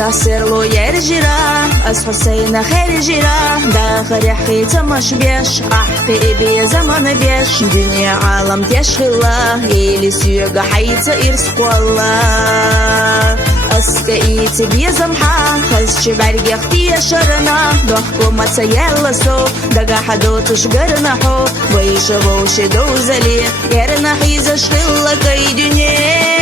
تصير له يرجرا أس حسين خير جرا داخل حيت مش بيش أحقي بي زمن بيش دنيا عالم تشغله إلي سيوغا حيت إرسق والله أسكايت بي زمحا خز شبارجي اختي شرنا دوحكو ما تسيلسو دقا حدو تشقرنا حو ويشبو شدو زلي يرنا حيز شغله كي دنيا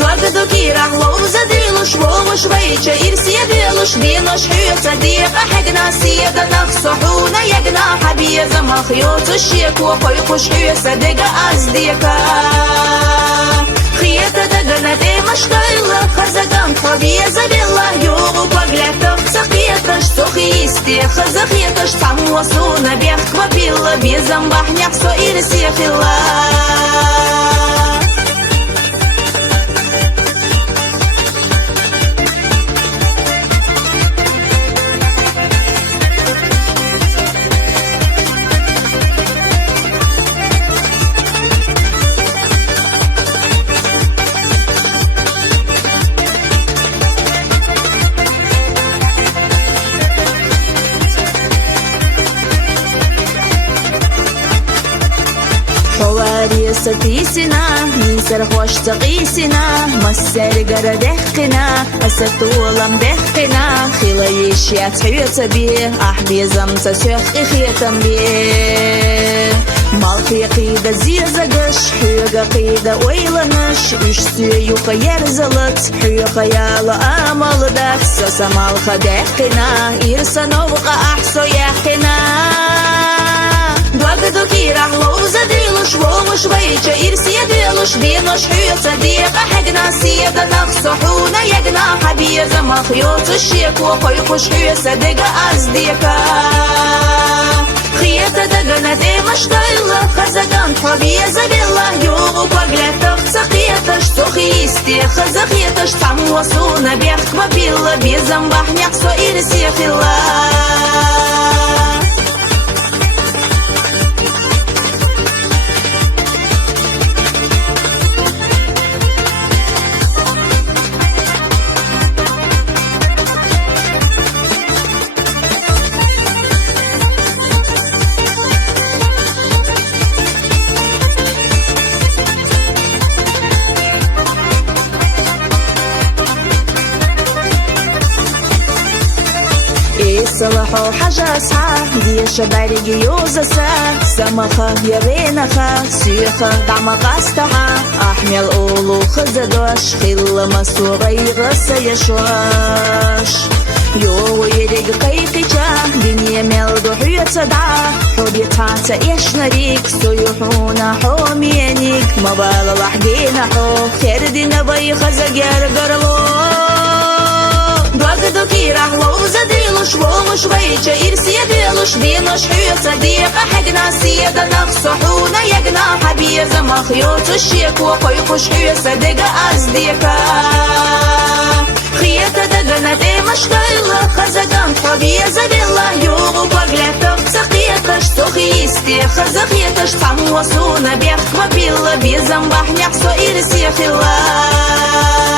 Дорого кирах лоуза дрилуш волуш вейча ирсия дрилуш винош хьюца диqa حقنا سيدا نخصحونا يقنا حبيزا مخيوط الشيك وقيقوش حيوسا دقا أزديكا خيطة دقنا دي مشكايلا خزقان خبيزا بالله يوغو بقلاتك سخيطش سخيستي خزخيطش تموصونا بيخ كبابيلا بيزم بحنيق سو إرسيخ الله حواري ستيسنا نيسر خوش تقيسنا مسر قردحقنا أستولم دحقنا خلايش يتحيط بيه أحبيزم تسيخ إخيتم بيه مالخي قيدة زيزقش حيوغا قيدة ويلنش يشتيوخا يرزلت حيوخا يالا آمال داك ساسا مالخا دحقنا إرسا نوغا أحسو يحقنا Дорого кирах лоуза дрилуш волуш вейча ирсия дрилуш винош хьюца диqa حقنا سيدا نخصحونا يقنا حبيزا مخيوط الشيك وقيقوش حيوسا دقا أزديكا خيطة دقنا دي مشكايلا خزقان حبيزا بالله يوغو بقلاتك سخيطش سخيستي خزخيطش تموصونا بيخ كبابيلا بيزم بحنيق سو إرسيخ الله صلحوا حاجة صعا دي شبارجي يوزسا سمخة يبينخة سيخة دعم قاستها أحمل أولو خزدوش خل مسوغي غسا يشوش يو يريق قيقيشا دنيا ملدو حيوة دعا حبي تاتا يشنريك سيحونا حومينيك مبالا لحقينا حو خير دينا بي خزق يرقرلو Дорого кирах лоуза дрилуш волуш вейча ирсия дрилуш винош хьюца диqa حقنا سيدا نخصحونا يقنا حبيزا مخيوط الشيك وقيقوش حيوسا دقا أزديكا خيطة دقنا دي مشكايلا خزقان حبيزا بالله يوغو بقلاتك سخيطش سخيستي خزخيطش تموصونا بيخ كبابيلا بيزم بحنيق سو إرسيخ الله